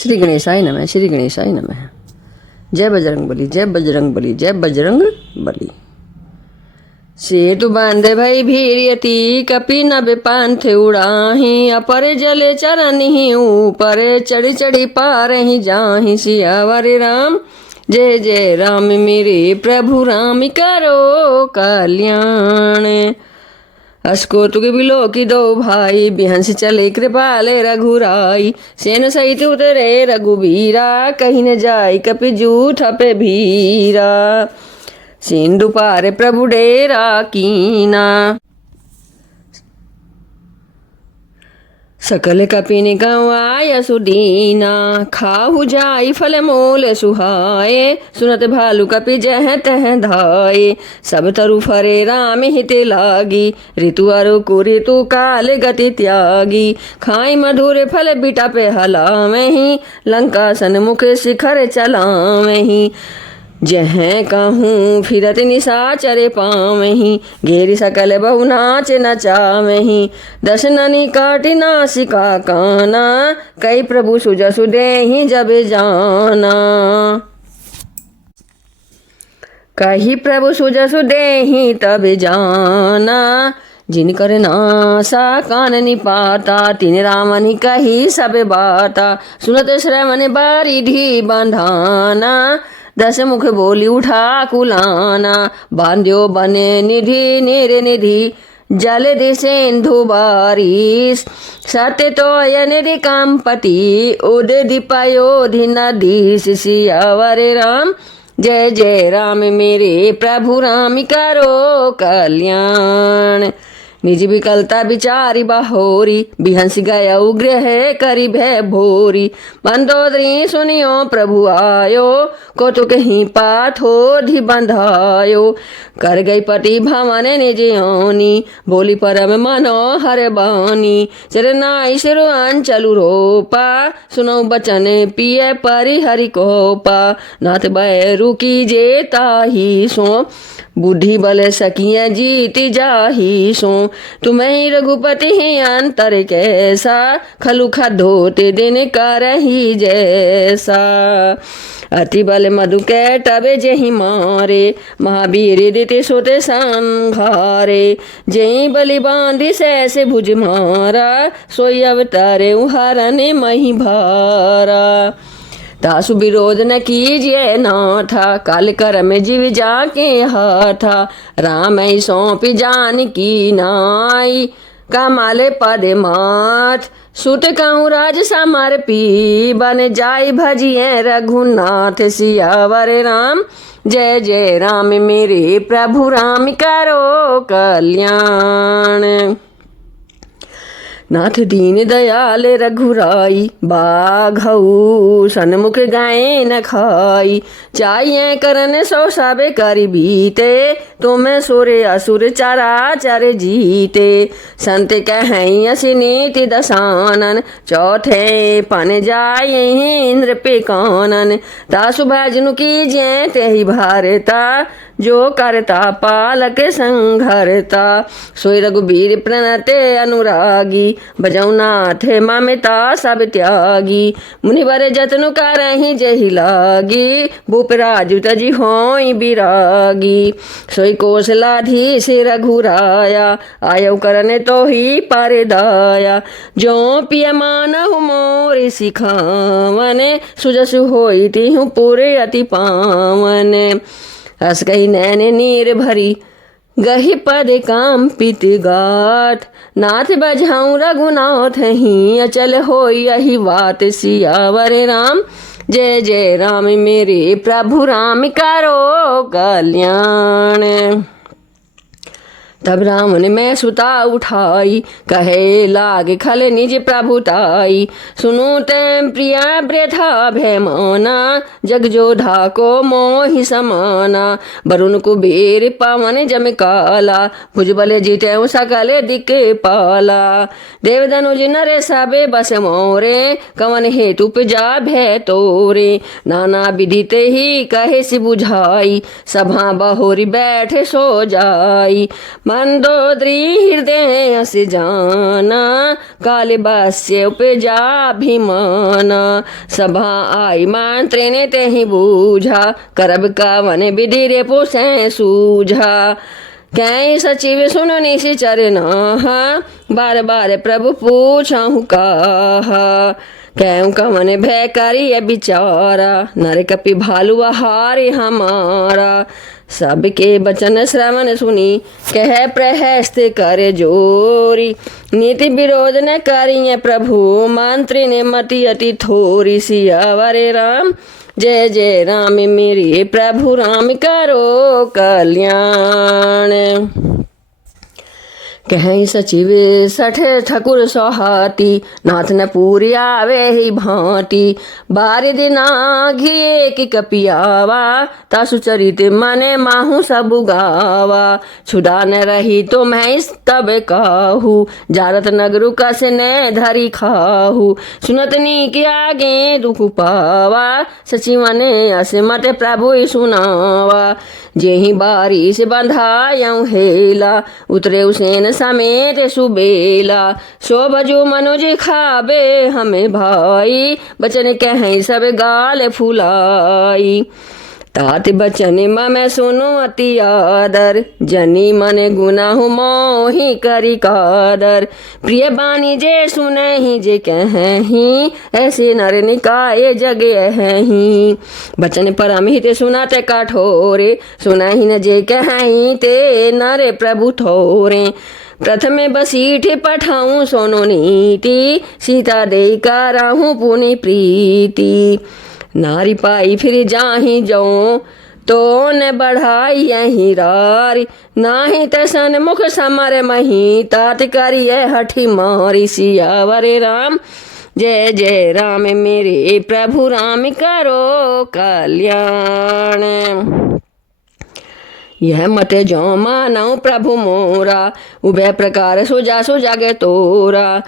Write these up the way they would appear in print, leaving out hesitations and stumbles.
श्री गणेशाय नमः, श्री गणेशाय नमः। जय बजरंग बली, जय बजरंग बली, जय बजरंग बली। सेतु बांधे भई भीरियती कपि नभ पांथ उड़ाही, अपर जले चरनी ऊपर चढ़ी चढ़ी पारही जाही। सियावर राम जय जय राम मेरे प्रभु राम करो कल्याण। अस्को तुग बिलो की दो भाई, बिहंस चले कृपाले रघुराई। सेन सहित उतरे रघुबीरा, कहीं न जाय कपि जूठ पे भीरा। सिंधु पार प्रभु डेरा कीना, सकल कपिन गवाय सुदीना। खाहु जाई फल मोल सुहाए, सुनत भालु कपि जह तह धाये। सब तरु फरे राम हित लागी, ऋतु अरुकु ऋतु काल गति त्यागी। खाई मधुर फल बिटा पे हलावहीं, लंका सन्मुख शिखर चलावहीं। जह कहूँ फिरत निशाचर पावहीं, घेरी सकल बहु नाच नचावहीं। दशननि काटि नासिका काना, कई प्रभु सुजसु देहि जब जाना। कही प्रभु सुजसु देहि तब जाना, जिनकर नासा कान निपाता। तिन रामनि कही सब बाता, सुनत श्रवण बारिधि बंधाना। दस मुख बोली उठा कुलाना, बांध्यो बने निधि निरनिधि। जल दि सिंधु बारिश, सत्य तोय निधि कंपति। उद दीपयोधि नदी। सियावर राम जय जय राम मेरे प्रभु राम करो कल्याण। निज विकलता विचारी बहोरी, बिहंस गया उग्र करी भय भोरी। मंदोदरी सुनियो प्रभु आयो, को कहीं पाथोधि बंधायो। कर गई पति भवन निज योनि, बोली परम मनोहर बानी। चरनाई सिरु अंचलु रोपा, सुनो बचन पिय परिहरि कोपा। नाथ बैरु की जेताही सो, बुद्धि बल सकिया जीत जाही सो। तुम्हें रघुपति ही अंतर कैसा, खलु खधोते दिन करही जैसा। अति बल मधु के टबे जही मारे, महावीर दिति सुते संघारे। जही बलि बांधि सैसे भुज मारा, सोई अवतारे उहारने मही भारा। तासु विरोध न कीजिए नाथा, काल कर में जीव जाके हाथा। राम ही सौंपी जानकी नाई, कमाले पद माथ। सुत कहूँ राज समर्पी, बन जाई भजिए रघुनाथ। सियावर राम जय जय राम मेरे प्रभु राम करो कल्याण। नाथ दीन दयाल रघुराई, बाघऊ सन्मुख गाय न खाई। चाहिए करन सो सब करि बीते, तुम्हें सुर असुर चराचर जीते। संत कहें असि नीति दसानन, चौथे पन जाए इंद्र पे कानन। तासु भजनु कीजिए तेहि भारता, जो करता पालक संघरता। सोई रघुबीर प्रणते अनुरागी, बजौ नाथ ममता सब त्यागी। मुनिवर जतनु करहि जेहि लागी, भूप राजु तजि होई बिरागी। सोई कौशलाधीश रघुराया, आयौ करने तो ही पर दाया। जो पिय मानहु मोर सिखावन, सुजसु होई तिहु पुर अति पावन। हस कही नैन नीर भरी, गही पद कांपित गाठ। नाथ बजाऊं रघुनाथ ही, अचल होई यही बात। सियावर राम जय जय राम मेरे प्रभु राम करो कल्याण। तब राम ने मैं सुता उठाई, कहे लाग खल निज प्रभुताई। सुनु तैं प्रिया वृथा भय माना, जग जोधा को मोहि समाना। वरुण कुबेर पवन जम काला, भुजबल जीते सकल दिक पाला। देव धनुज नर सबे बस मोरे, कवन हेतु उपजा भय तोरे। नाना विदित ही कहे सि बुझाई, सभा बहोरी बैठे सो जाई। मंदोदरी हृदय से जाना, कालिदास्य उपजाभिमान। सभा आई मंत्रिने तेहि बूझा, करब कावन विधि रे पोसै सूझा। कै सचिव सुन निशिचर नाहा, बार बार प्रभु पूछहु काहा। कैं कवन भय करिय बिचारा, नर कपि भालु आहार हमारा। सबके बचन श्रवण सुनी, कह प्रहस्त कर जोरी। नीति विरोध न करिय प्रभु, मंत्री ने मति अति थोरी। सियावर राम जय जय राम, मेरे प्रभु राम करो कल्याण। कहीं सचिव सठ ठकुर सोहाती, नाथ न पूरी आवे ही भांति। बारि दिना घिए की कपियावा, तासु चरित मने माहू सब गावा। छुड़ा न रही तो मैं तब काहू, जारत नगरु कस ने धरी खाहू। सुनतनी के आगे दुख पावा, सचिवने असमत प्रभु सुनावा। जेहि बारी से बंधायऊ हेला, उतरे उसेन समेत सुबेला। शोभजु मनुज खाबे हमें भाई, बचन कहें सब गाल फुलाई। तात बचन मैं सुनो अति आदर, जनी मन गुनाहु मोहि करी कादर। प्रिय बानी जे सुनहि जे कहीं, ऐसे नर निकाय जग अहि। बचन परम हित सुनत कठोरे, सुनहि न जे कहीं ते नर प्रभु थोरे। प्रथमे बसीठ पठाऊं सोनो नीति, सीता दे कराहूं पुनि प्रीति। नारी पाई फिर जाहि जाऊं, तो न बढ़ाई यही रारी। नाही तसन मुख समर मही, तात करिए हठी मारी। सियावर राम जय जय राम, मेरे प्रभु राम करो कल्याण। यह मत जो मानव प्रभु मोरा, उभय प्रकार सुजा सुजागे तोरा।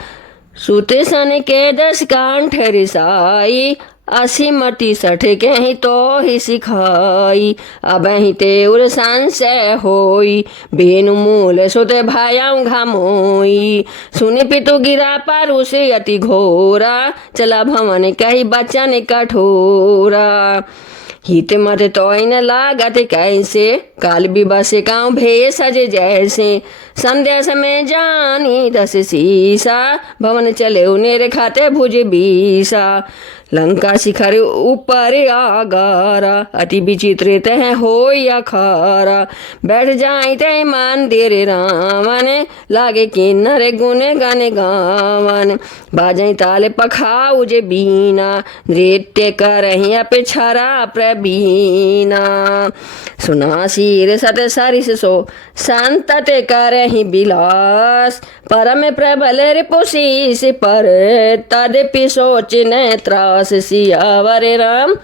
सुते सन के 10 कांठ रिसाई, असीमति सठ के ही तो ही सिखाई। अब ही तेउर संशय होई, बेनु मूल सुते भायाऊं घमोई। सुनि पितु गिरा पारु से अति घोरा, चला भवन कही बचन कठोरा। हित मत तोय न लागत कैसे, काल विबस काऊ भे सजे जैसे। संदेश में जानी 10 सीसा, भवन चले उनेर खाते भुज 20। लंका शिखर ऊपर आगारा, अति विचित्र तह हो अखारा। बैठ जाई तय मंदिर रावण, लागे किन्नर गुण गन गावन। बाजई ताल पखाऊ जे बीना, नृत्य करही अपेक्षरा प्रवीणा। सुना शीर सत सरिस सो, संतत करही बिलास। परम प्रबल रिपुशीस पर, तदपि सोच न त्रास। सियावर राम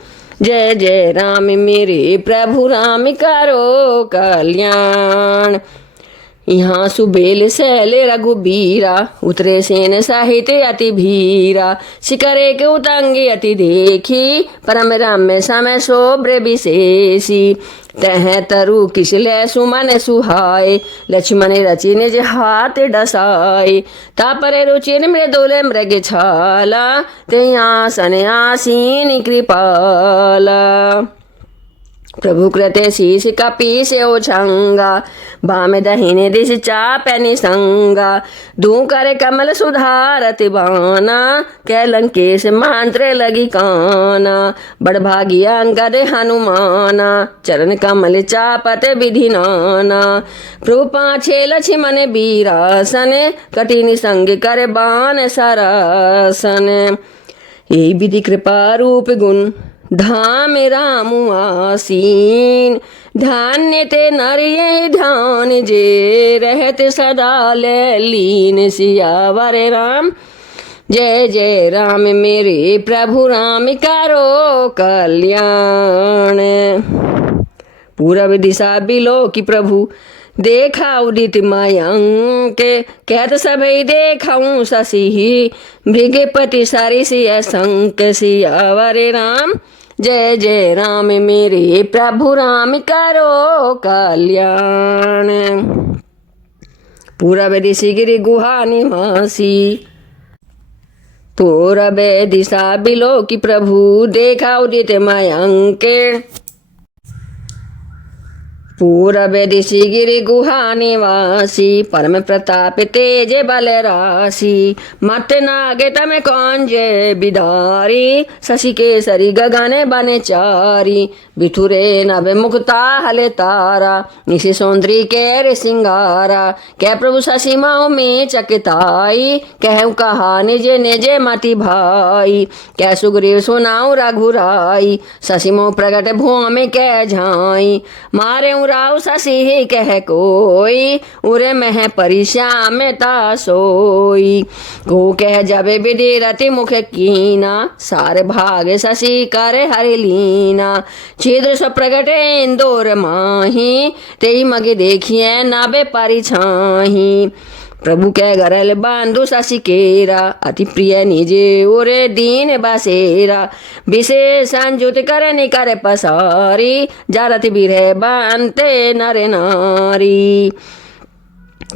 जय जय राम, मेरे प्रभु राम करो कल्याण। यहाँ सुबेल सैल रघुबीरा, उतरे सेन साहित्य अति भीरा। शिकरे के उतंगी अति देखी, परम रम्य समय शोभ्र विशेषी। तह तरु किसले सुमन सुहाय, लक्ष्मण रचि निज हाथ डसाय। तापर रुचिर मृदुल मृग छाला, ते आसन आसीन कृपाला। प्रभु कृते शीश कपीस ओछंगा, बाम दहिने दिश चाप निसंगा। दू कर कमल सुधारत बाना, कै लंकेश मंत्र लगी काना। बड़भागी अंगद हनुमाना, चरण कमल चापत विधि नाना। प्रभु 5 लक्ष्मण बीरासन, कठिन संग कर बान सरासन। ये विधि कृपा रूप गुण, धाम राम आसीन। धान्य ते नर ये ध्यान जे, रहत सदा लीन। सियावर राम जय जय राम, मेरे प्रभु राम करो कल्याण। पूरब दिशा बिलो की प्रभु, देखा उदित मयंक। कहत सभई देखाऊं शशि, भृगपति सरिस असंक। सियावर राम जय जय राम, मेरे प्रभु राम करो कल्याण। पूरब दिशि गिरि गुहा निवासी। पूरब दिशा बिलो की प्रभु देखा उदित मयंके। पूरब दिशि गिरि गुहा निवासी परम प्रताप तेज बल राशि। मत नागे तम कौंज बिदारी शशि केसरी गगन बन चारी। बिठुरे नभ मुक्ता हले तारा निशि सौंदरी केर सिंगारा। कह प्रभु शशि माओ में चकिताई कहूँ कहा निज निज मति भाई। कह सुग्रीव सुनाऊ रघुराई शशि मोह प्रगट भूमि कह झाई। मारे राव शशि कह कोई उरे मह परिश्याम सोई। को कह जब विधि रति मुख कीना सारे भाग शशि कर हरि लीना। छिद्र सब प्रगटे इंदौर माही तेई मगे देखिए नाबे परिछाही। प्रभु कह गरल बांधु शशि केरा अति प्रिय निजे ओरे दीन बसेरा। विशेष संजुत कर निकर पसारी जारत बिरह बांधते नर नारी।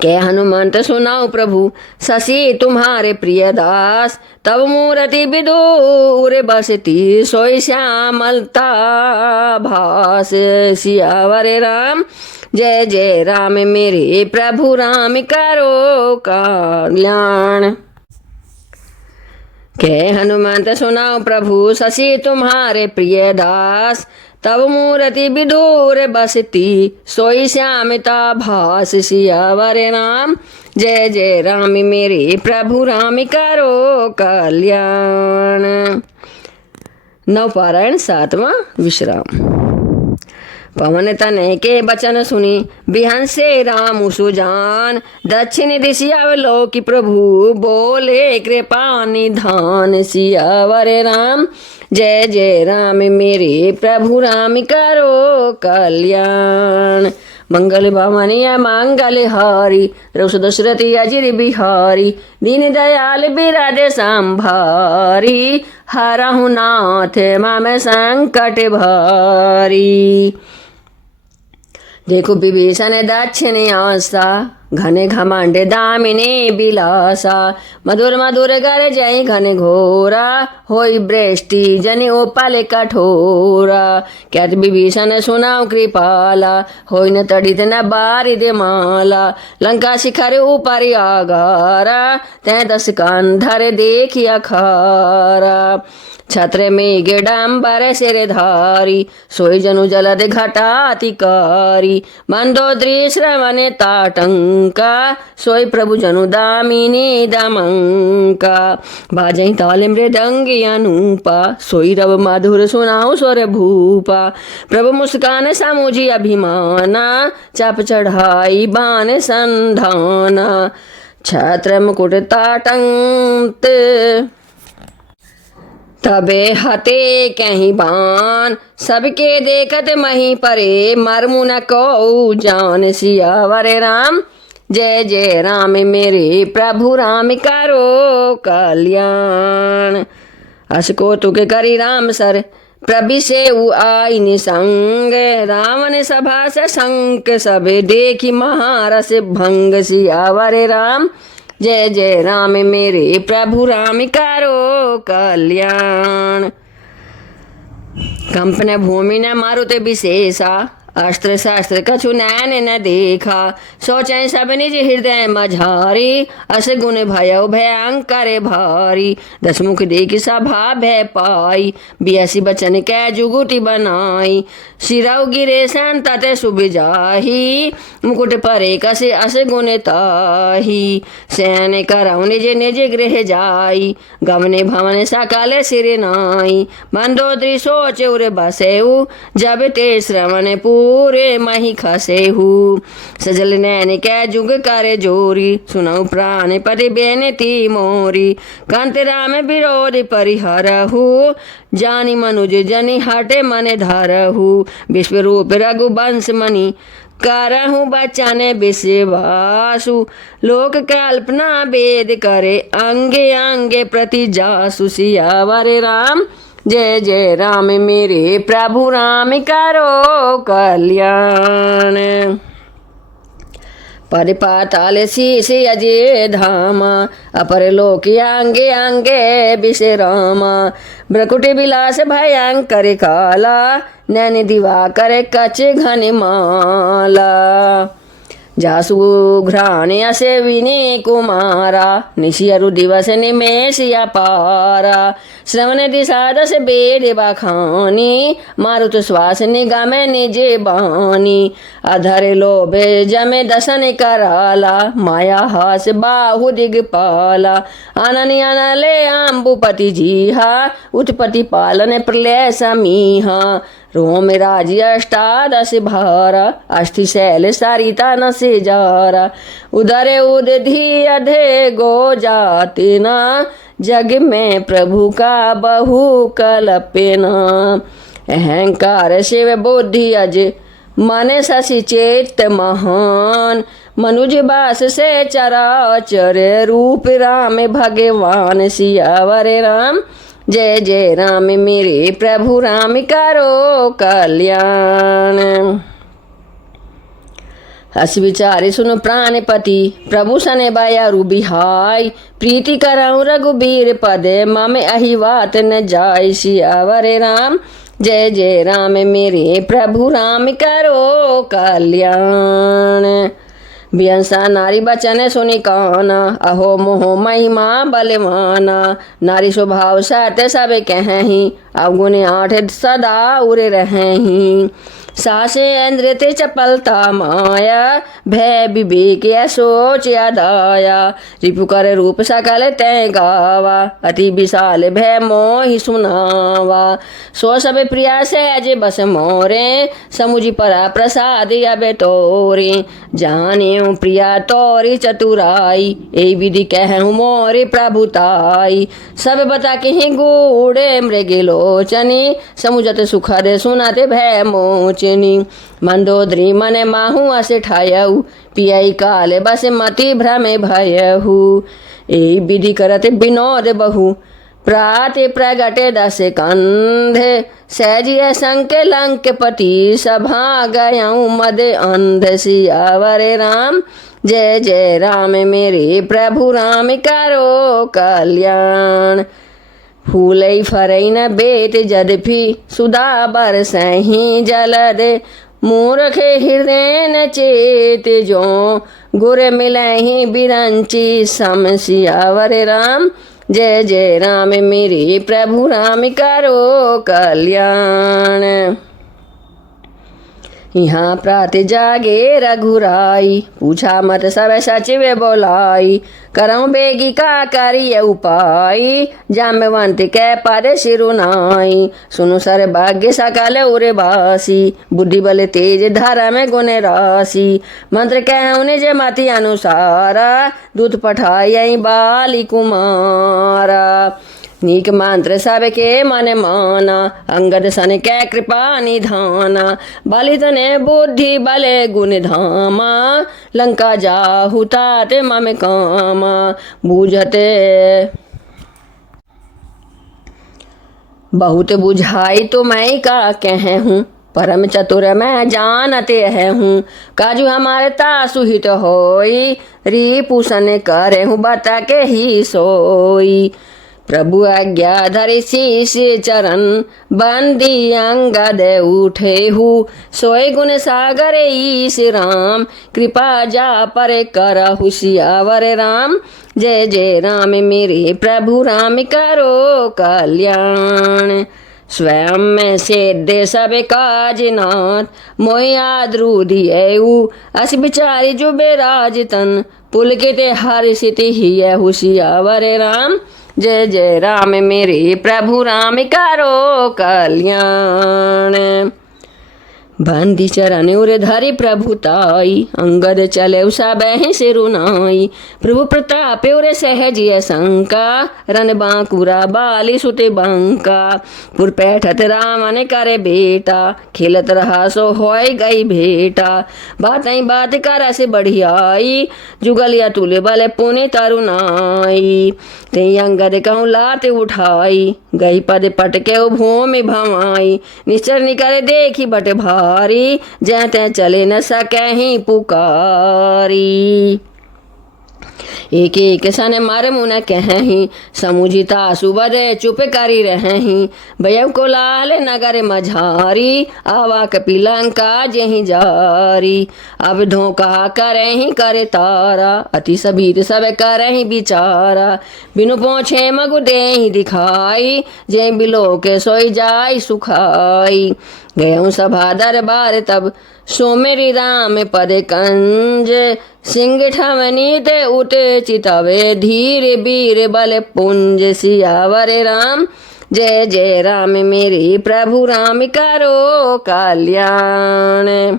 कह हनुमंत सुनाओ प्रभु शशि तुम्हारे प्रिय दास। तब मूर्ति विदूर बसती सोई श्यामलता भास। सियावर राम जय जय राम मेरे प्रभु राम करो कल्याण। कह हनुमंत सुनाओ प्रभु शशि तुम्हारे प्रिय दास। तब मूर्ति विदूर बसती सोई श्यामता भास। सियावर राम जय जय राम मेरे प्रभु राम करो कल्याण। नवपारायण 7वां विश्राम। पवन तनय के बचन सुनी बिहंसे राम सुजान। दक्षिण दिशि अवलोकि प्रभु बोले कृपा निधान। सियावर राम जय जय राम मेरे प्रभु राम करो कल्याण। मंगल भवनिया मंगल हारी रघु दशरथी अजिर बिहारी। दीन दयाल बिराजे संभारी हरहु नाथ मम संकट भारी। देखो विभीषण दक्षिण आशा घने घमंड दामिनी बिलासा। मधुर मधुर गर जय घन घोरा होई वृष्टि जनि ओपल कठोरा। क्या विभीषण सुनाओ कृपाला होई न तड़ित न बारिद माला। लंका शिखर ऊपर आगारा तै 10 कंधर देखिया खारा। छत्र में गिडम्बर सिरधारी सोई जनु जलद घटातिकारी। मंदोदरी श्रवण ताटंका सोई प्रभु जनु दामिनी दमंका। बाजई ताल मृदंगी अनूपा सोई रव मधुर सुनाओ स्वर भूपा। प्रभु मुस्कान समुझी अभिमाना चप चढ़ाई बान संधाना। छत्र मुकुट ताटंत तबे हते कहीं बान सबके देखत मही परे मरमु न को जान। सियावर राम जय जय राम मेरे प्रभु राम करो कल्याण। असको तुके करी राम सर प्रभि से आई निसंग। रावण सभा से संक सब देखी महारस भंग। सियावर राम जय जय राम मेरे प्रभु राम करो कल्याण। कंपन भूमि न मारुते विशेषा अस्त्र शास्त्र कछु नैन न देखा। सोचै सब निज हृदय मझारी अस गुण भयो भयंकर भारी। 10 मुख देखि सभा भय पाई 82 बचन कै जुगुटी बनाई। सिरौ गिरे संतत शुभ जाही मुकुट परे कसे अस गुण ताही। सैन करौ निज निज गृह जाई गवने भवन सकल सिर नाई। मंदोदरी सोच उर बसेऊ जब ते श्रवण पूरे मही खसेहू। सजल नैन कै जुग कर जोरी सुनऊ प्राण पति बेनती मोरी। कांत राम विरोध परिहरहु जानी मनुज जनि हटे मन धरहु। विश्व रूप रघुवंश मणि करहु बचन विश्वासु। लोक कल्पना वेद करे अंगे अंगे प्रति जासु। सियावर राम जय जय राम मेरे प्रभु राम करो कल्याण। पद पाताल शीश अजय धामा अपर लोक आंगे आंगे विश्रामा ब्रकुटी विलास भयंकर काला नैन दिवाकर कच घन माला जासु घ्राणे असे विने कुमारा निशियरु दिवस निमेश पारा श्रवण दिशादस बेड बखानी मारुत श्वास निगम निजे बानी अधर लोभे जमे दशन कराला माया हास बाहु दिगपाला आननि अनले अम्बुपति जीहा उत्पत्ति पालन प्रलय समीहा रोम राज्य अष्टादश भारा अष्टि शैल सरिता न से जारा उदरे उदधि अधे गो जाति ना जग में प्रभु का बहु कल्पना अहंकार शिव बुद्धि अज मन शशि चेत महान मनुज बास से चराचर रूप राम भगवान सियावर राम जय जय राम मेरे प्रभु राम करो कल्याण। हस विचारे सुनो प्राणपति प्रभु सने बायारु बिहाय प्रीति करऊँ रघुबीर पद मम अहि बात न जाय सियावर राम जय जय राम मेरे प्रभु राम करो कल्याण। बियंसा नारी बचन सुनि काना अहो मोह महिमा बलवाना नारी स्वभाव सत्य सब कहीं अवगुण 8 सदा उरे रहें सासे इंद्र ते चपलता माया भय विवेक सोच अदाया रिपु कर रूप सकल तय गावा अति विशाल भय मोहि सुनावा सो सब प्रिया सहज बस मोरे समुझ परा प्रसाद अब तोरे जाने प्रिया तोरी चतुराई ए विधि कहूँ मोरे प्रभुताई सब बता के गूढ़े मृग लोचनी समुझत सुखद सुनते भय मोच मंदोदरी मन माहू अस ठायऊ पियाई काले बस मति भ्रम भयहु ए विधि करत विनोद बहु प्राते प्रगटे 10 कंधे सहजिय संक लंक पति सभा गयऊ मद अंध सियावर राम जय जय राम मेरे प्रभु राम करो कल्याण। फूलई फरई न बेत जदपि सुधा बरसहीं जलद मूर्ख हृदय न चेत जो गुर मिलहि बिरंची सम सियावर राम जय जय राम मेरे प्रभु राम करो कल्याण। यहाँ प्रात जागे रघुराई पूछा मत सब सचिव बोलाई करऊँ बेगी का करिय उपाय जामवंत के पद सिरुनाई सुनु सर भाग्य सकल उरे बासी बुद्धि बल तेज धर्म गुण राशि मंत्र कहूँ निज मति अनुसारा दूत पठाई बाली कुमारा नीक मंत्र सबके मन माना अंगद सन कै कृपा निधाना बलित ने बुद्धि बले गुण धामा लंका जाहु तात मम कामा बूझते बहुत बुझाई तो मैं का कहूँ परम चतुर मैं जानते हूँ काजू हमारे तासु हित होई रिपुसन करे हूँ बता के ही सोई प्रभु आज्ञा धरि शीश चरण बंदी अंगद उठे हु सोए गुण सागर ईश राम कृपा जा पर करहु सियावर राम जय जय राम मेरे प्रभु राम करो कल्याण। स्वयं में सिद्ध सब काज नाथ मोहि आद्रू दिएऊ अस बिचारी जुबे राजतन पुलकित हर्षित हियहु सियावर राम जय जय राम मेरे प्रभु राम करो कल्याण। बंदी चरण उर धरि प्रभुताई अंगद चले सबहि सिरुनाई प्रभु प्रताप उर सहज शंका रन बांकुरा बाली सुते बंका पुर पैठत रामन करे बेटा खिलत रहा सो होय गई भेटा बात कर से बढ़ियाई जुगलिया तुले बल पुनि तरुनाई ते अंगद कहूँ लात उठाई गई पद पटके भूमि भवाई निश्चर निकरे देखी बट भाई भारी, जय तै चले न सके ही पुकारी। एक एक सन मार मुन कहीं, समुझिता सुबदे चुप करी रहें। भयव को लाल नगर मझारी, आवा कपि लंका जेहि जारी। अब धोखा करहीं करे तारा, अति सबीर सब करहीं बिचारा। बिनु पोछे मगु देहि दिखाई, जे बिलो के सोई जाई सुखाई। गयऊँ सभा दरबार तब, सो मेरी राम पद कंज। सिंह ठवनी ते उठे चितवे, धीर बीर बल पुंज। सियावर राम जय जय राम, मेरे प्रभु राम करो कल्याण।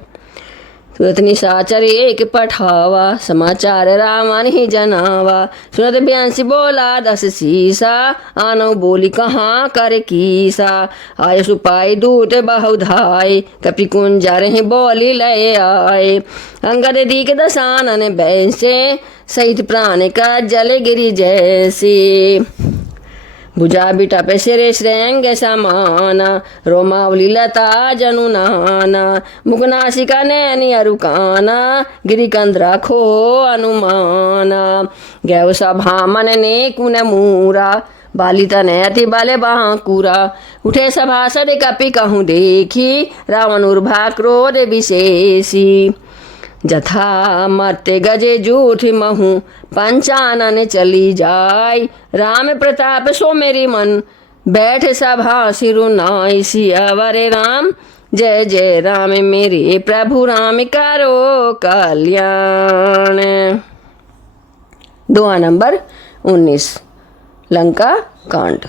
तुरत निशाचर एक पठावा, समाचार रावण ही जनावा। सुनत ब्यांसी बोला 10 सीसा, आनो बोली कहाँ कर कीसा। आय सुपाई दूत बहुधाय, कपि कुंजर ही बोली लय आए। अंगद दीक दसानन बैसे, सहित प्राण का जल गिरी जैसे। भुजा बिटा पे सिरे श्रेंग समाना, रोमावली लता जनु नाना। मुखनासिका नैनी अरुकाना, गिरिकंद्रा खो अनुमाना। गैव सभा मन ने कुन मूरा, बालिता ने अति बाले बांकुरा। उठे सभासद कपि कहूँ देखी, रावण उर्भा क्रोध विशेषी। जथा मर्ते गजे जूठ महु, पंचानन चली जाय। राम प्रताप सो मेरी मन, बैठ सभा सिरुनाई। सियावर राम जय जय राम, मेरे प्रभु राम करो कल्याण। दुआ नंबर 19 लंका कांड।